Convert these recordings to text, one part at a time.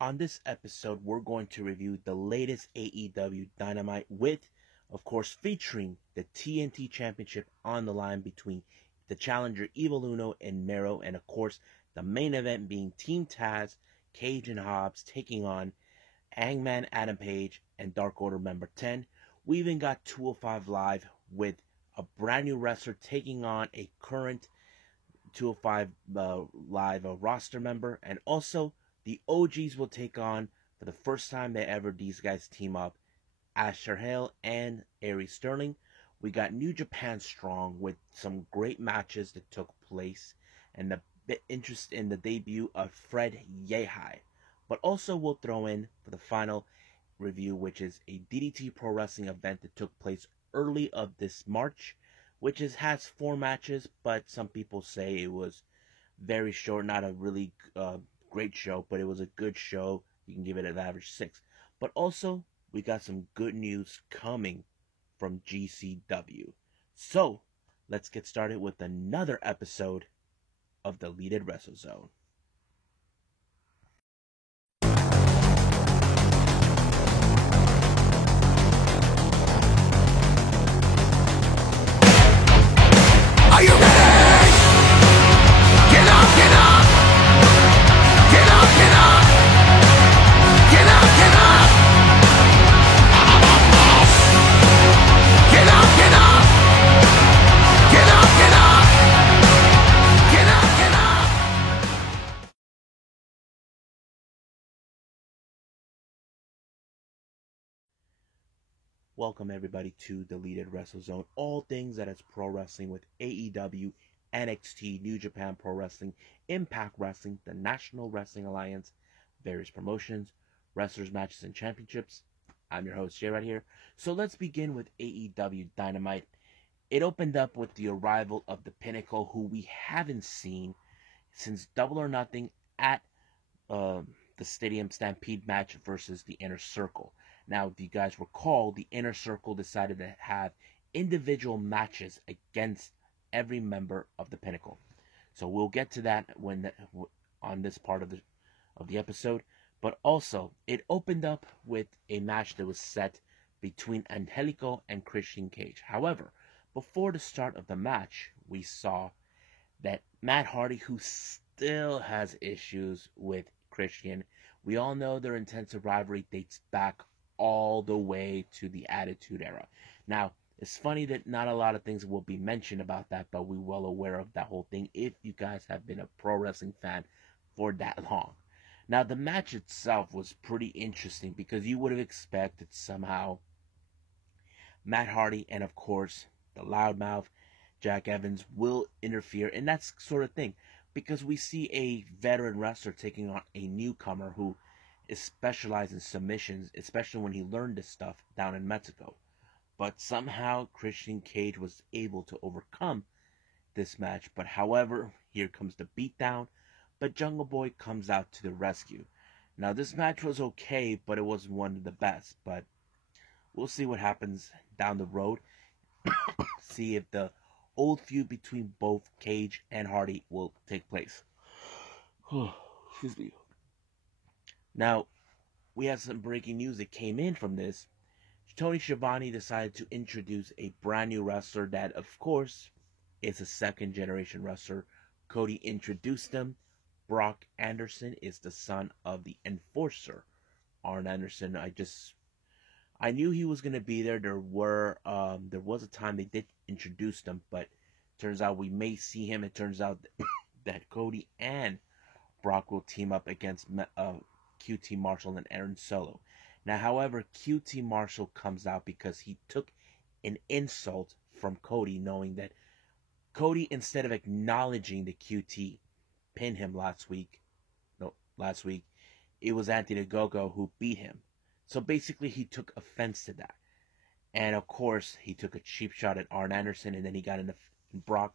On this episode, we're going to review the latest AEW Dynamite with, of course, featuring the TNT Championship on the line between the challenger Evil Uno and Mero, and of course, the main event being Team Taz, Cage and Hobbs taking on Hangman Adam Page and Dark Order member 10. We even got 205 Live with a brand new wrestler taking on a current 205 Live roster member, and also the OGs will take on, for the first time they ever, these guys team up, Asher Hale and Aries Sterling. We got New Japan Strong with some great matches that took place, and the bit interest in the debut of Fred Yehi. But also we'll throw in for the final review, which is a DDT Pro Wrestling event that took place early of this March, which has 4 matches, but some people say it was very short, not a really great show, but it was a good show. You can give it an average 6. But also, we got some good news coming from GCW. So, let's get started with another episode of Deleted WrestleZone. Are you ready? Get up, get up! Get up, get up! Get up, get up! Get up, get up! Get up, get up! Get up, get up! Welcome everybody to Deleted WrestleZone. All things that is pro wrestling with AEW, NXT, New Japan Pro Wrestling, Impact Wrestling, the National Wrestling Alliance, various promotions, wrestlers, matches, and championships. I'm your host, Jay, right here. So let's begin with AEW Dynamite. It opened up with the arrival of the Pinnacle, who we haven't seen since Double or Nothing at the Stadium Stampede match versus the Inner Circle. Now, if you guys recall, the Inner Circle decided to have individual matches against every member of the Pinnacle. So we'll get to that on this part of the episode. But also, it opened up with a match that was set between Angelico and Christian Cage. However, before the start of the match, we saw that Matt Hardy, who still has issues with Christian, we all know their intensive rivalry dates back all the way to the Attitude Era. Now, it's funny that not a lot of things will be mentioned about that, but we're well aware of that whole thing if you guys have been a pro wrestling fan for that long. Now, the match itself was pretty interesting because you would have expected somehow Matt Hardy and, of course, the loudmouth Jack Evans will interfere, and that sort of thing, because we see a veteran wrestler taking on a newcomer who is specialized in submissions, especially when he learned this stuff down in Mexico. But somehow Christian Cage was able to overcome this match. But however, here comes the beatdown, but Jungle Boy comes out to the rescue. Now, this match was okay, but it wasn't one of the best. But we'll see what happens down the road. See if the old feud between both Cage and Hardy will take place. Excuse me. Now, we have some breaking news that came in from this. Tony Schiavone decided to introduce a brand new wrestler that, of course, is a second generation wrestler. Cody introduced him. Brock Anderson is the son of the Enforcer, Arn Anderson. I knew he was gonna be there. There was a time they did introduce him, but turns out we may see him. It turns out that Cody and Brock will team up against QT Marshall and Aaron Solo. Now, however, QT Marshall comes out because he took an insult from Cody, knowing that Cody, instead of acknowledging the QT pinned him last week, it was Anthony Ogogo who beat him. So basically, he took offense to that. And of course, he took a cheap shot at Arn Anderson, and then he got in Brock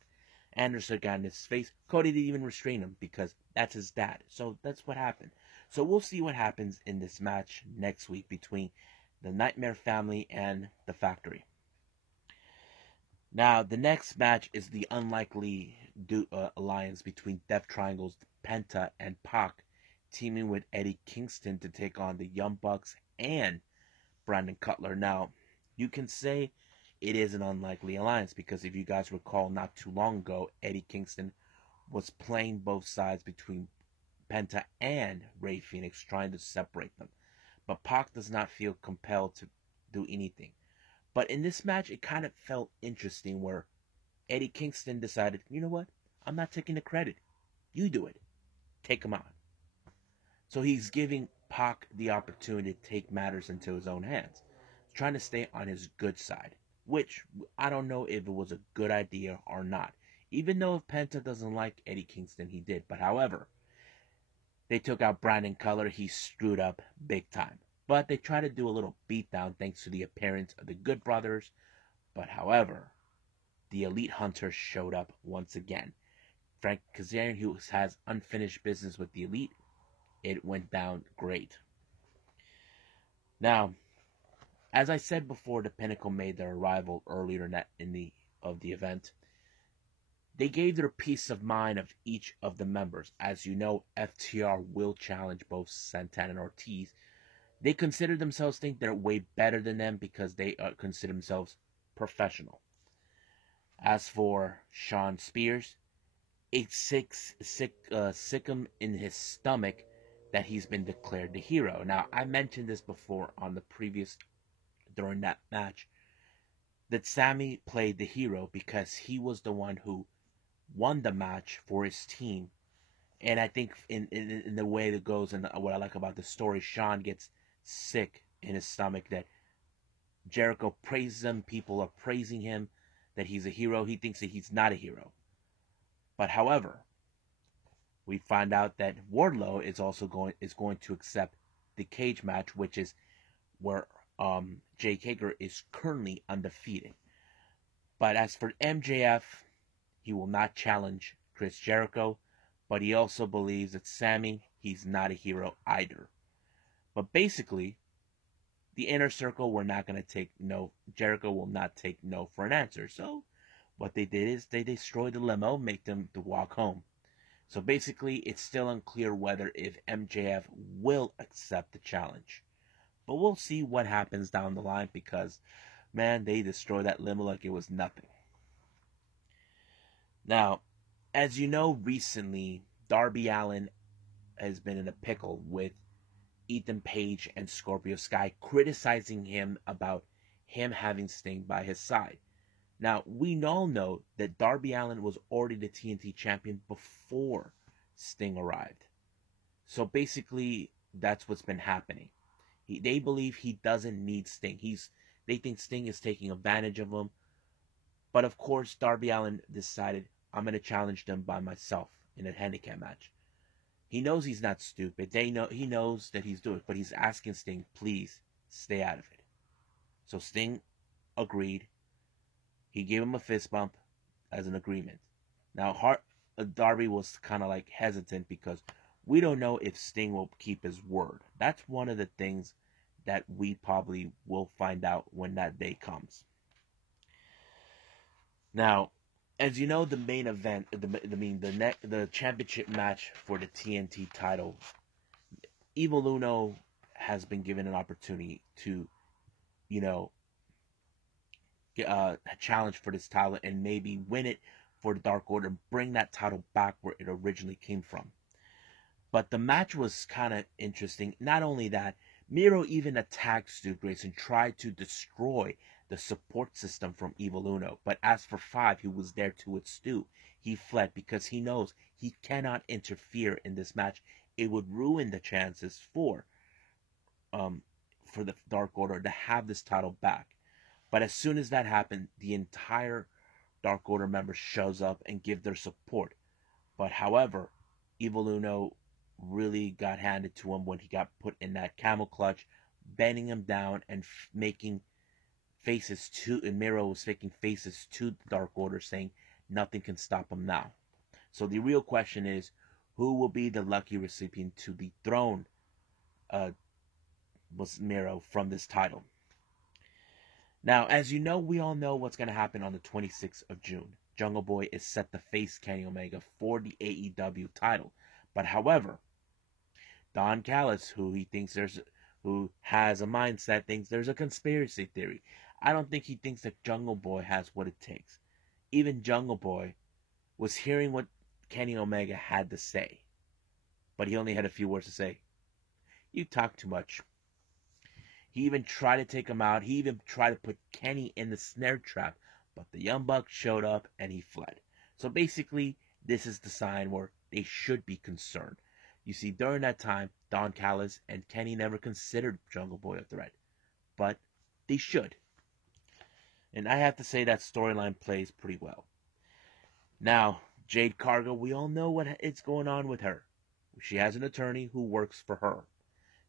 Anderson got in his face. Cody didn't even restrain him because that's his dad. So that's what happened. So we'll see what happens in this match next week between the Nightmare Family and the Factory. Now, the next match is the unlikely alliance between Death Triangles, Penta, and Pac teaming with Eddie Kingston to take on the Young Bucks and Brandon Cutler. Now, you can say it is an unlikely alliance because if you guys recall, not too long ago, Eddie Kingston was playing both sides between Penta and Rey Fenix, trying to separate them. But Pac does not feel compelled to do anything. But in this match, it kind of felt interesting where Eddie Kingston decided, you know what? I'm not taking the credit. You do it. Take him on. So he's giving Pac the opportunity to take matters into his own hands, trying to stay on his good side, which I don't know if it was a good idea or not. Even though if Penta doesn't like Eddie Kingston, he did. But however, they took out Brandon Cutler. He screwed up big time. But they tried to do a little beatdown thanks to the appearance of the Good Brothers. But however, the Elite Hunters showed up once again. Frank Kazarian, who has unfinished business with the Elite, it went down great. Now, as I said before, the Pinnacle made their arrival earlier in the event. They gave their peace of mind of each of the members. As you know, FTR will challenge both Santana and Ortiz. They consider themselves, think they're way better than them because they consider themselves professional. As for Shawn Spears, it's sick him in his stomach that he's been declared the hero. Now, I mentioned this before on the previous, during that match, that Sammy played the hero because he was the one who won the match for his team. And I think in the way that goes, and what I like about the story, Shawn gets sick in his stomach that Jericho praises him, people are praising him, that he's a hero. He thinks that he's not a hero. But however, we find out that Wardlow is also going to accept the cage match, which is where Jake Hager is currently undefeated. But as for MJF, he will not challenge Chris Jericho, but he also believes that Sammy, he's not a hero either. But basically, the Inner Circle were not going to take no. Jericho will not take no for an answer. So what they did is they destroyed the limo, make them to walk home. So basically, it's still unclear whether if MJF will accept the challenge. But we'll see what happens down the line because, man, they destroyed that limo like it was nothing. Now, as you know, recently, Darby Allin has been in a pickle with Ethan Page and Scorpio Sky, criticizing him about him having Sting by his side. Now, we all know that Darby Allin was already the TNT champion before Sting arrived. So basically, that's what's been happening. They believe he doesn't need Sting. They think Sting is taking advantage of him. But of course, Darby Allin decided, I'm going to challenge them by myself in a handicap match. He knows he's not stupid. He knows that he's doing it, but he's asking Sting, please stay out of it. So Sting agreed. He gave him a fist bump as an agreement. Now, Darby was kind of like hesitant because we don't know if Sting will keep his word. That's one of the things that we probably will find out when that day comes. Now, as you know, the main event, the championship match for the TNT title, Evil Uno has been given an opportunity to, challenge for this title and maybe win it for the Dark Order, bring that title back where it originally came from. But the match was kind of interesting. Not only that, Miro even attacked Stu Grayson, tried to destroy the support system from Evil Uno. But as for Five, who was there to with Stu, he fled because he knows he cannot interfere in this match. It would ruin the chances for the Dark Order to have this title back. But as soon as that happened, the entire Dark Order members shows up and give their support. But however, Evil Uno really got handed to him when he got put in that camel clutch, bending him down and making faces to, and Miro was making faces to the Dark Order saying nothing can stop him now. So the real question is, who will be the lucky recipient to dethrone was Miro from this title? Now, as you know, we all know what's going to happen on the 26th of June. Jungle Boy is set to face Kenny Omega for the AEW title. But however, Don Callis, who has a mindset, thinks there's a conspiracy theory. I don't think he thinks that Jungle Boy has what it takes. Even Jungle Boy was hearing what Kenny Omega had to say, but he only had a few words to say. You talk too much. He even tried to take him out. He even tried to put Kenny in the snare trap, but the Young Bucks showed up and he fled. So basically, this is the sign where they should be concerned. You see, during that time, Don Callis and Kenny never considered Jungle Boy a threat, but they should. And I have to say that storyline plays pretty well. Now, Jade Cargill, we all know what is going on with her. She has an attorney who works for her.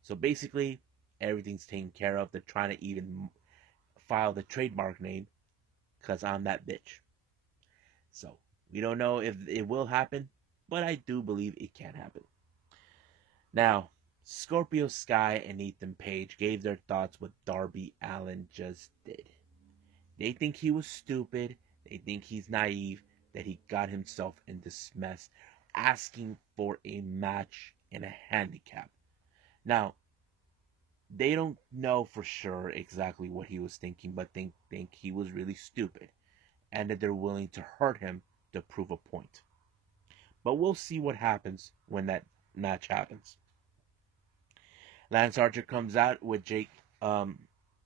So basically, everything's taken care of. They're trying to even file the trademark name because I'm that bitch. So, we don't know if it will happen, but I do believe it can happen. Now, Scorpio Sky and Ethan Page gave their thoughts what Darby Allin just did. They think he was stupid. They think he's naive, that he got himself in this mess, asking for a match and a handicap. Now, they don't know for sure exactly what he was thinking, but they think he was really stupid, and that they're willing to hurt him to prove a point. But we'll see what happens when that match happens. Lance Archer comes out with Jake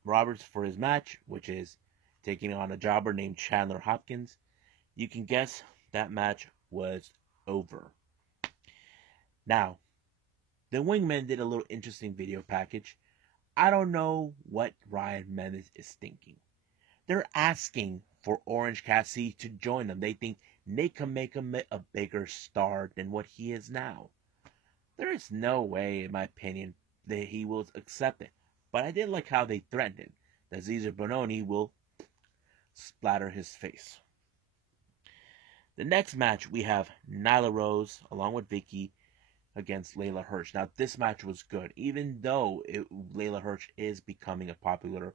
Roberts for his match, which is taking on a jobber named Chandler Hopkins. You can guess that match was over. Now, the Wingmen did a little interesting video package. I don't know what Ryan Mendes is thinking. They're asking for Orange Cassidy to join them. They think they can make him a bigger star than what he is now. There is no way, in my opinion, that he will accept it. But I did like how they threatened him, that Cesar Bononi will splatter his face. The next match, we have Nyla Rose, along with Vicky, against Layla Hirsch. Now, this match was good, even though Layla Hirsch is becoming a popular,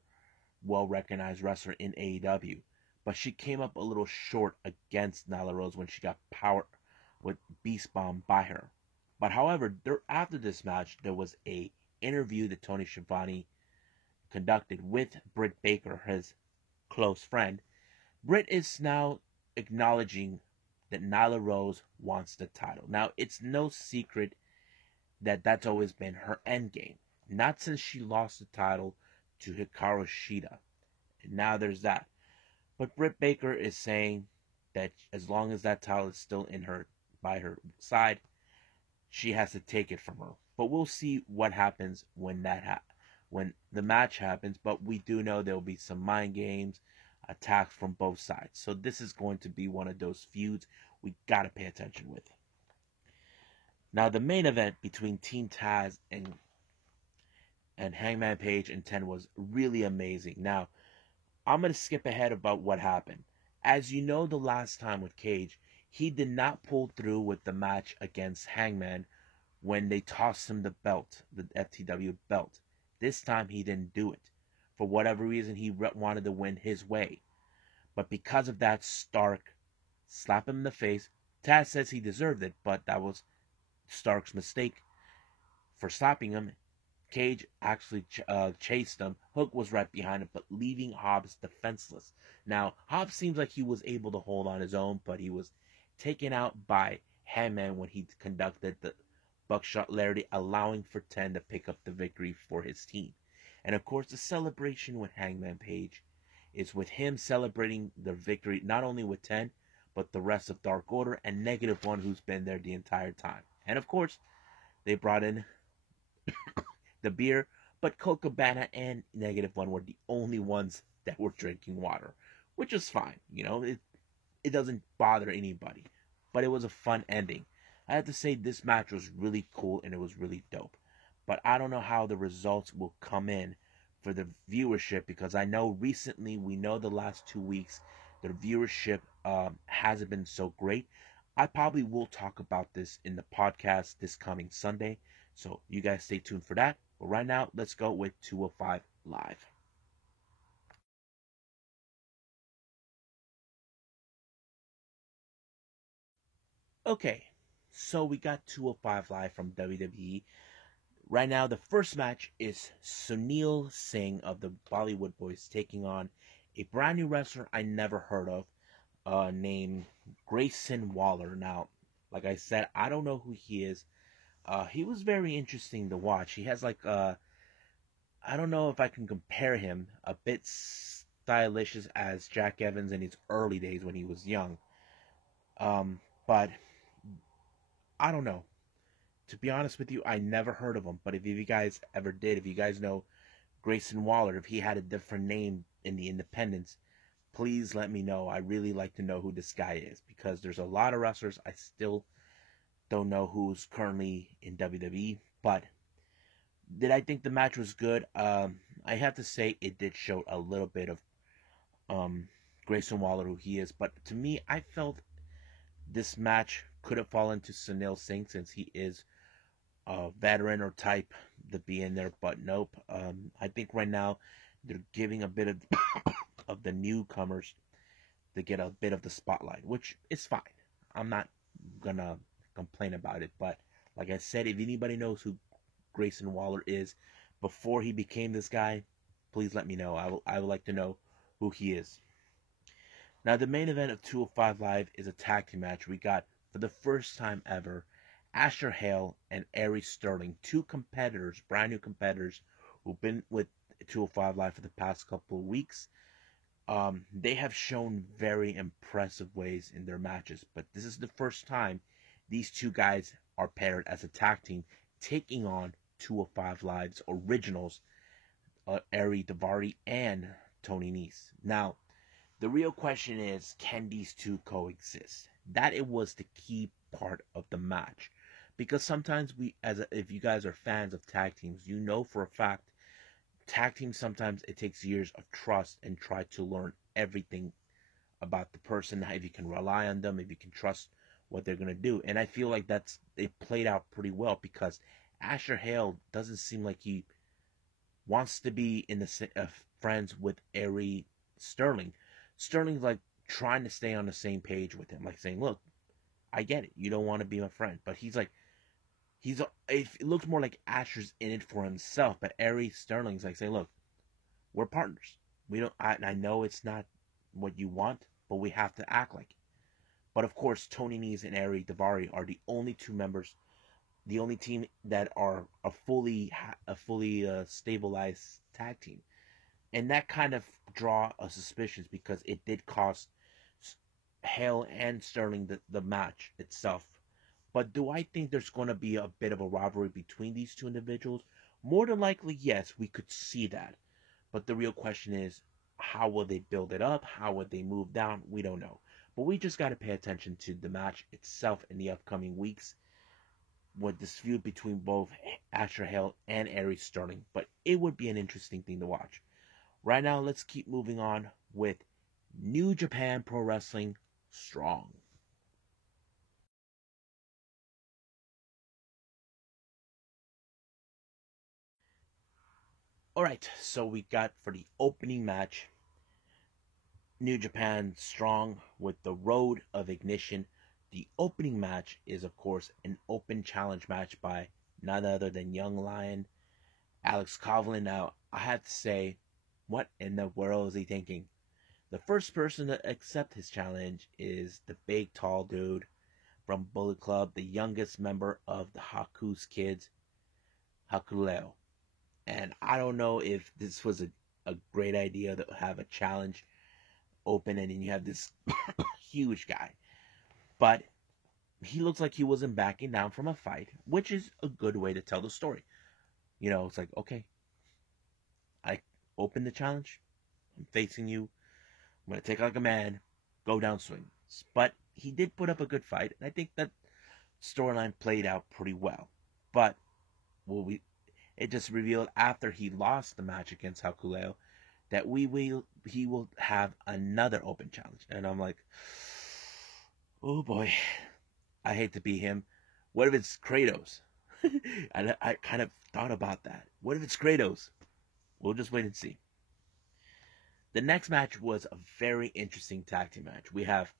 well-recognized wrestler in AEW. But she came up a little short against Nyla Rose when she got power with Beast Bomb by her. But however, after this match, there was a interview that Tony Schiavone conducted with Britt Baker, his close friend. Britt is now acknowledging that Nyla Rose wants the title. Now, it's no secret that that's always been her end game. Not since she lost the title to Hikaru Shida. And now there's that. But Britt Baker is saying that as long as that title is still by her side, she has to take it from her. But we'll see what happens when when the match happens. But we do know there will be some mind games, attacks from both sides. So this is going to be one of those feuds we gotta pay attention with. Now the main event between Team Taz and Hangman Page and Ten was really amazing. Now, I'm gonna skip ahead about what happened. As you know, the last time with Cage, he did not pull through with the match against Hangman when they tossed him the belt, the FTW belt. This time he didn't do it. For whatever reason, he wanted to win his way. But because of that, Stark slapped him in the face. Taz says he deserved it, but that was Stark's mistake for slapping him. Cage actually chased him. Hook was right behind him, but leaving Hobbs defenseless. Now, Hobbs seems like he was able to hold on his own, but he was taken out by Hangman when he conducted the Buckshot Lariat, allowing for Ten to pick up the victory for his team. And of course, the celebration with Hangman Page is with him celebrating the victory, not only with Ten, but the rest of Dark Order and Negative One, who's been there the entire time. And of course, they brought in the beer, but Colt Cabana and Negative One were the only ones that were drinking water, which is fine. You know, it doesn't bother anybody. But it was a fun ending. I have to say this match was really cool and it was really dope. But I don't know how the results will come in for the viewership, because I know recently, we know the last 2 weeks, the viewership hasn't been so great. I probably will talk about this in the podcast this coming Sunday. So you guys stay tuned for that. But right now, let's go with 205 Live. Okay, so we got 205 Live from WWE. Right now, the first match is Sunil Singh of the Bollywood Boys taking on a brand new wrestler I never heard of, named Grayson Waller. Now, like I said, I don't know who he is. He was very interesting to watch. He has like I don't know if I can compare him, a bit stylish as Jack Evans in his early days when he was young. But I don't know. To be honest with you, I never heard of him. But if you guys ever did, if you guys know Grayson Waller, if he had a different name in the independents, please let me know. I really like to know who this guy is, because there's a lot of wrestlers I still don't know who's currently in WWE. But did I think the match was good? I have to say it did show a little bit of Grayson Waller, who he is. But to me, I felt this match could have fallen to Sunil Singh, since he is a veteran or type to be in there. But nope. I think right now they're giving a bit of of the newcomers to get a bit of the spotlight, which is fine. I'm not gonna complain about it. But like I said, if anybody knows who Grayson Waller is before he became this guy, please let me know. I would like to know who he is. Now, the main event of 205 Live is a tag team match. We got, for the first time ever, Asher Hale and Aries Sterling, two competitors, brand new competitors, who've been with 205 Live for the past couple of weeks. They have shown very impressive ways in their matches, but this is the first time these two guys are paired as a tag team, taking on 205 Live's originals, Ari Daivari and Tony Nese. Now, the real question is, can these two coexist? That it was the key part of the match, because sometimes if you guys are fans of tag teams, you know for a fact tag teams, sometimes it takes years of trust and try to learn everything about the person, if you can rely on them, if you can trust what they're gonna do. And I feel like they played out pretty well, because Asher Hale doesn't seem like he wants to be in the friends with Aries Sterling. Sterling's like trying to stay on the same page with him, like saying, "Look, I get it. You don't want to be my friend," but he's like, it looks more like Asher's in it for himself, but Aries Sterling's like saying, "Look, we're partners. We don't. I know it's not what you want, but we have to act like it." But of course, Tony Nese and Ari Daivari are the only two members, the only team that are a fully stabilized tag team, and that kind of draw a suspicions, because it did cost Hale and Sterling the match itself. But do I think there's going to be a bit of a rivalry between these two individuals? More than likely, yes, we could see that. But the real question is, how will they build it up? How will they move down? We don't know. But we just got to pay attention to the match itself in the upcoming weeks, with this feud between both Asher Hale and Aries Sterling. But it would be an interesting thing to watch. Right now, let's keep moving on with New Japan Pro Wrestling Strong. Alright, so we got for the opening match, New Japan Strong with the Road of Ignition. The opening match is, of course, an open challenge match by none other than Young Lion, Alex Coughlin. Now, I have to say, what in the world is he thinking? The first person to accept his challenge is the big, tall dude from Bullet Club, the youngest member of the Haku's Kids, Hakuleo. And I don't know if this was a great idea to have a challenge open and then you have this huge guy. But he looks like he wasn't backing down from a fight, which is a good way to tell the story. You know, it's like, okay, I opened the challenge. I'm facing you. I'm going to take like a man, go down swing. But he did put up a good fight, and I think that storyline played out pretty well. But it just revealed after he lost the match against Hakuleo that he will have another open challenge. And I'm like, oh boy, I hate to be him. What if it's Kratos? I kind of thought about that. What if it's Kratos? We'll just wait and see. The next match was a very interesting tag team match. We have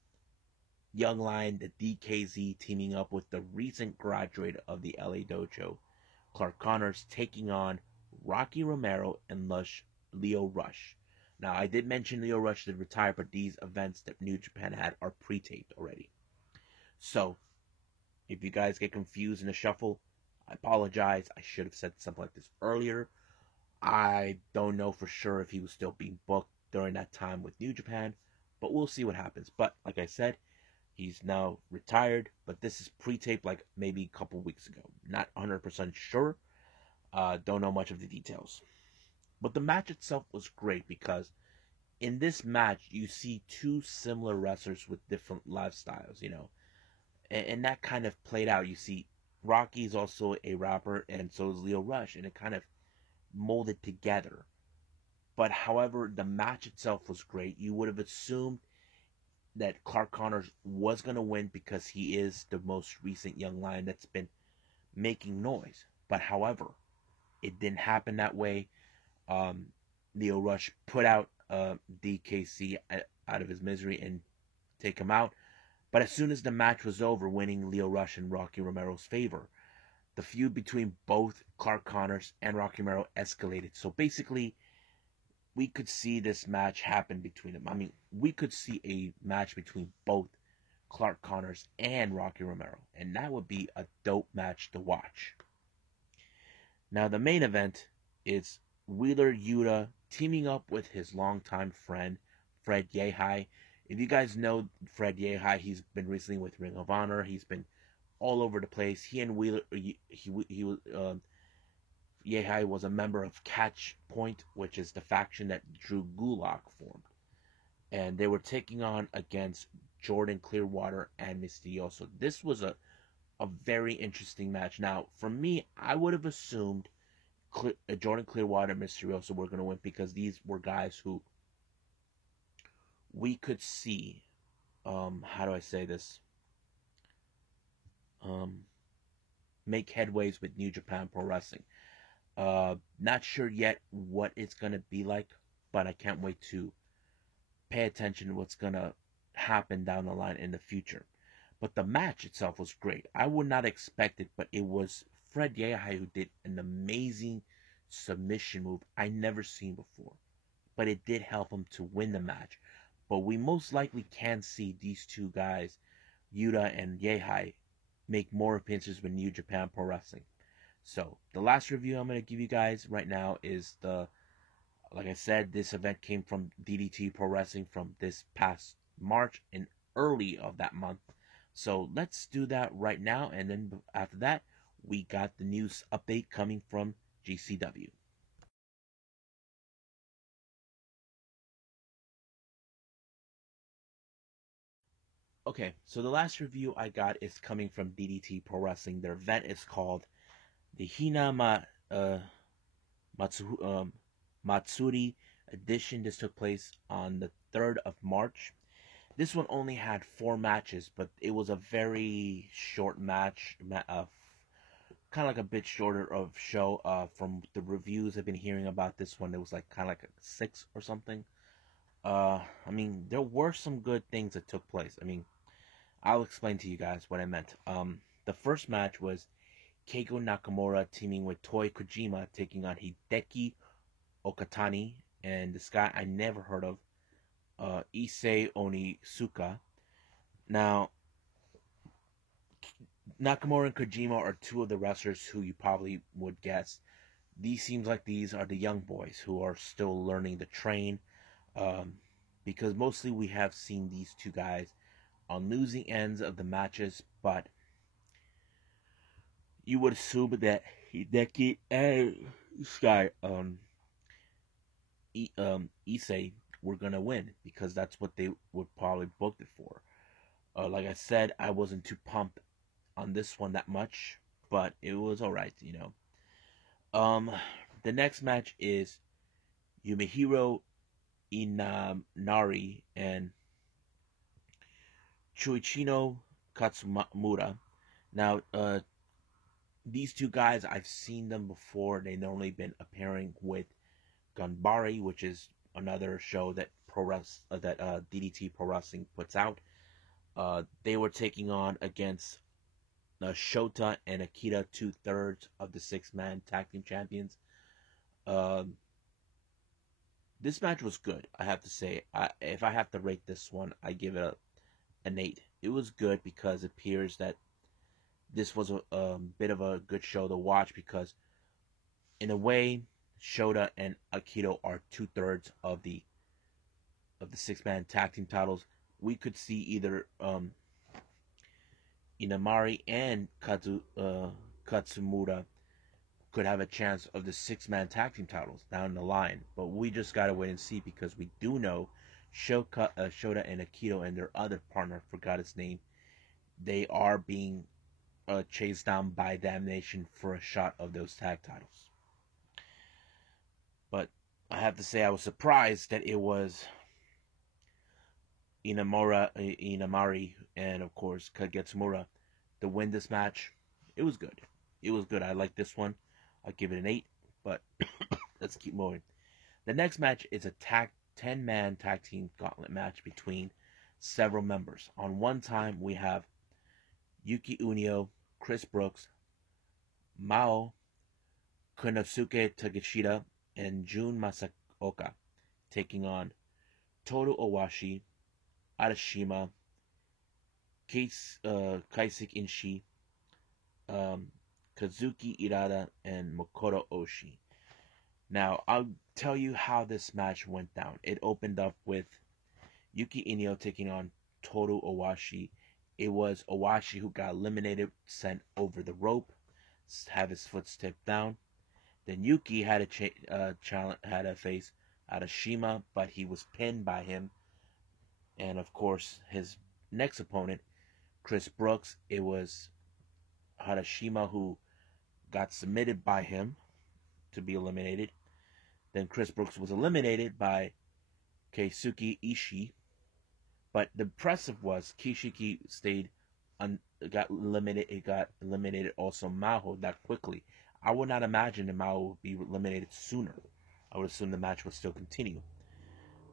Young Lion, the DKZ, teaming up with the recent graduate of the LA Dojo, Clark Connors taking on Rocky Romero and Lio Rush. Now, I did mention Lio Rush did retire, but these events that New Japan had are pre-taped already. So, if you guys get confused in the shuffle, I apologize. I should have said something like this earlier. I don't know for sure if he was still being booked during that time with New Japan, but we'll see what happens. But like I said, he's now retired, but this is pre-taped like maybe a couple weeks ago. Not 100% sure. Don't know much of the details. But the match itself was great because in this match you see two similar wrestlers with different lifestyles, and that kind of played out. You see, Rocky's also a rapper, and so is Lio Rush, and it kind of molded together. But however, the match itself was great. You would have assumed that Clark Connors was going to win because he is the most recent young lion that's been making noise. But however, it didn't happen that way. Lio Rush put out DKC out of his misery and take him out. But as soon as the match was over, winning Lio Rush in Rocky Romero's favor, the feud between both Clark Connors and Rocky Romero escalated. So basically, we could see this match happen between them. I mean, we could see a match between both Clark Connors and Rocky Romero, and that would be a dope match to watch. Now, the main event is Wheeler Yuta teaming up with his longtime friend, Fred Yehi. If you guys know Fred Yehi, he's been recently with Ring of Honor. He's been all over the place. He and Wheeler, Yehi was a member of Catch Point, which is the faction that Drew Gulak formed. And they were taking on against Jordan Clearwater and Mysterioso. This was a very interesting match. Now, for me, I would have assumed Jordan Clearwater and Mysterioso were going to win because these were guys who we could see, how do I say this? Make headways with New Japan Pro Wrestling. Not sure yet what it's going to be like, but I can't wait to pay attention to what's going to happen down the line in the future. But the match itself was great. I would not expect it, but it was Fred Yehi who did an amazing submission move I never seen before. But it did help him to win the match. But we most likely can see these two guys, Yuta and Yehi, make more appearances with New Japan Pro Wrestling. So, the last review I'm going to give you guys right now is like I said, this event came from DDT Pro Wrestling from this past March and early of that month. So, let's do that right now, and then after that, we got the news update coming from GCW. Okay, so the last review I got is coming from DDT Pro Wrestling. Their event is called the Matsuri edition. This took place on the 3rd of March. This one only had 4 matches, but it was a very short match, kind of like a bit shorter of show. From the reviews I've been hearing about this one, it was like kind of like a 6 or something. I mean, there were some good things that took place. I mean, I'll explain to you guys what I meant. The first match was Keiko Nakamura teaming with Toi Kojima, taking on Hideki Okatani, and this guy I never heard of, Issei Onitsuka. Now, Nakamura and Kojima are two of the wrestlers who you probably would guess. Seems like these are the young boys who are still learning the train, because mostly we have seen these two guys on losing ends of the matches, but you would assume that Hideki and this guy, Issei, were gonna win because that's what they would probably book it for. Like I said, I wasn't too pumped on this one that much, but it was alright, The next match is Yumehiro Inamari and Chuichino Katsumura. Now, these two guys, I've seen them before. They've normally been appearing with Ganbare, which is another show that DDT Pro Wrestling puts out. They were taking on against Shota and Akita, 2/3 of the six-man tag team champions. Um, this match was good, I have to say. If I have to rate this one, I give it an 8. It was good because it appears that this was a bit of a good show to watch because, in a way, Shota and Akito are 2/3 of the six-man tag team titles. We could see either Inamari and Katsumura could have a chance of the six-man tag team titles down the line. But we just gotta wait and see because we do know Shota and Akito and their other partner, forgot his name, they are being chased down by Damnation for a shot of those tag titles. But I have to say I was surprised that it was Inamari and of course Katsumura to win this match. It was good. It was good. I like this one. I'll give it an 8, but let's keep moving. The next match is a 10-man tag team gauntlet match between several members. On one time, we have Yuki Unio, Chris Brooks, Mao, Konosuke Takeshita, and Jun Masaoka taking on Toru Owashi, Arashima, Kaisuke Ishii, Kazuki Irada, and Makoto Oshii. Now, I'll tell you how this match went down. It opened up with Yuki Inio taking on Toru Owashi. It was Owashi who got eliminated, sent over the rope, have his foot stepped down. Then Yuki had a face Arashima, but he was pinned by him. And of course, his next opponent, Chris Brooks, it was Harashima who got submitted by him to be eliminated. Then Chris Brooks was eliminated by Kaisuke Ishii. But the impressive was Kishiki got eliminated also Maho that quickly. I would not imagine that Maho would be eliminated sooner. I would assume the match would still continue.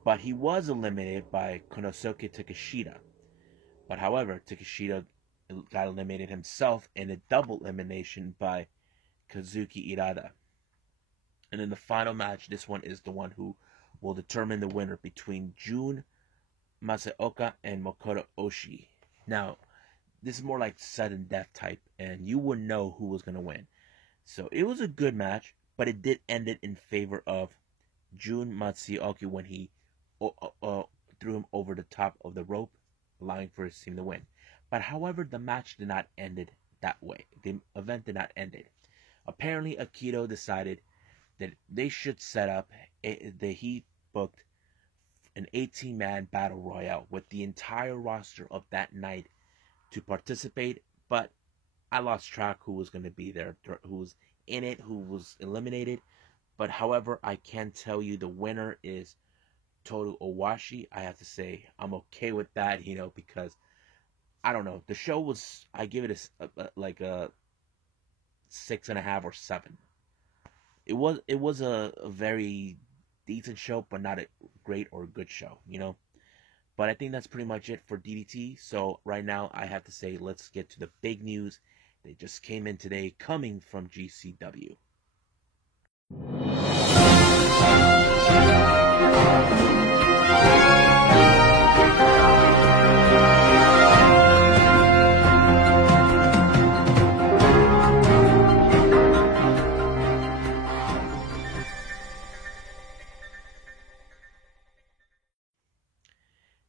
But he was eliminated by Konosuke Takeshita. But however, Takeshita got eliminated himself in a double elimination by Kazuki Irada. And in the final match, this one is the one who will determine the winner between Jun Masaoka and Makoto Oshii. Now, this is more like sudden death type, and you wouldn't know who was going to win. So it was a good match, but it did end it in favor of Jun Masaoka when he threw him over the top of the rope, allowing for his team to win. But however, the match did not end it that way. The event did not end it. Apparently, Akito decided that they should set up, he booked an 18-man battle royale with the entire roster of that night to participate, but I lost track who was going to be there, who was in it, who was eliminated. But however, I can tell you the winner is Toru Owashi. I have to say I'm okay with that, because I don't know. The show was, I give it like a 6.5 or 7. It was a very decent show, but not a great or good show, But I think that's pretty much it for DDT. So right now I have to say, let's get to the big news. They just came in today, coming from GCW.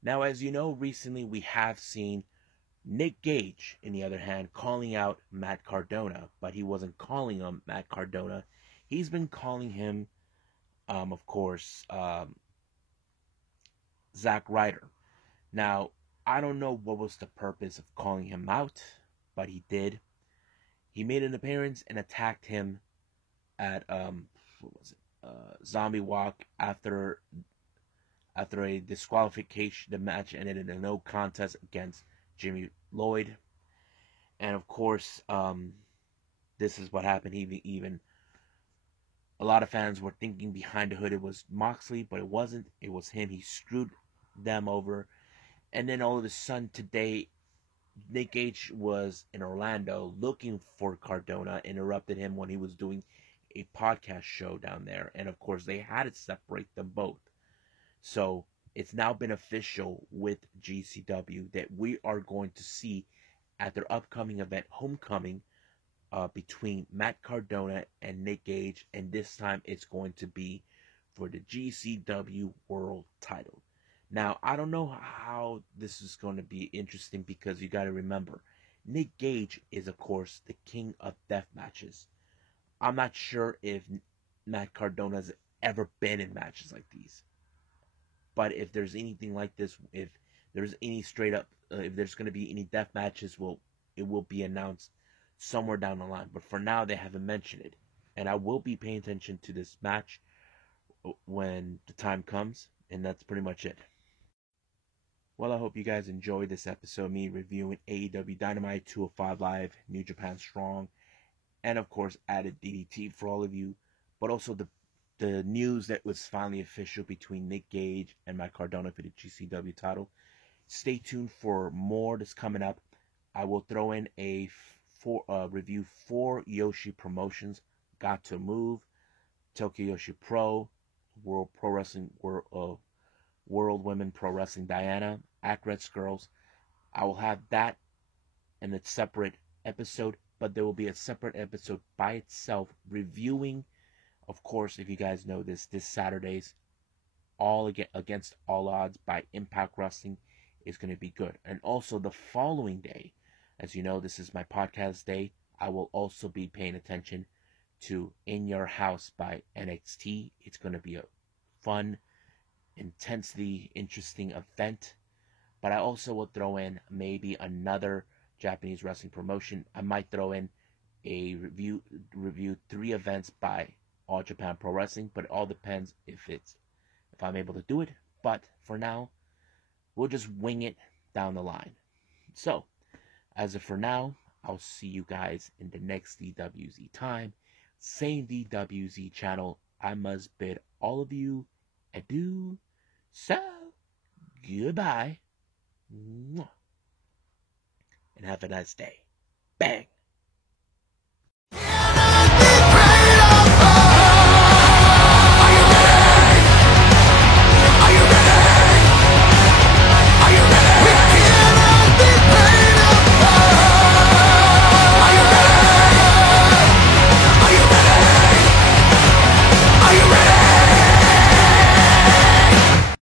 Now, as you know, recently we have seen Nick Gage, on the other hand, calling out Matt Cardona, but he wasn't calling him Matt Cardona. He's been calling him, of course, Zack Ryder. Now, I don't know what was the purpose of calling him out, but he did. He made an appearance and attacked him at, Zombie Walk after a disqualification. The match ended in a no contest against Jimmy Lloyd. And of course, this is what happened. Even a lot of fans were thinking behind the hood it was Moxley, but it wasn't. It was him. He screwed them over. And then all of a sudden today, Nick Gage was in Orlando looking for Cardona, interrupted him when he was doing a podcast show down there, and of course they had to separate them both. So it's now been official with GCW that we are going to see at their upcoming event, Homecoming, between Matt Cardona and Nick Gage, and this time it's going to be for the GCW World Title. Now, I don't know how this is going to be interesting because you got to remember, Nick Gage is, of course, the king of death matches. I'm not sure if Matt Cardona's ever been in matches like these. But if there's anything like this, if there's any straight up, if there's going to be any death matches, it will be announced somewhere down the line. But for now, they haven't mentioned it. And I will be paying attention to this match when the time comes. And that's pretty much it. Well, I hope you guys enjoyed this episode, me reviewing AEW Dynamite 205 Live, New Japan Strong, and of course added DDT for all of you, but also the news that was finally official between Nick Gage and Matt Cardona for the GCW title. Stay tuned for more that's coming up. I will throw in a review for Yoshi Promotions, Got to Move, Tokyo Yoshi Pro, World Pro Wrestling, World Women Pro Wrestling Diana, Acrets Girls. I will have that in a separate episode, but there will be a separate episode by itself reviewing, of course, if you guys know this Saturday's All Against All Odds by Impact Wrestling is going to be good. And also the following day, as you know, this is my podcast day, I will also be paying attention to In Your House by NXT. It's going to be a fun, intensely interesting event. But I also will throw in maybe another Japanese wrestling promotion. I might throw in a review 3 events by All Japan Pro Wrestling, but it all depends if I'm able to do it. But for now, we'll just wing it down the line. So, as of for now, I'll see you guys in the next DWZ time. Same DWZ channel. I must bid all of you adieu. So, goodbye. And have a nice day. Bang!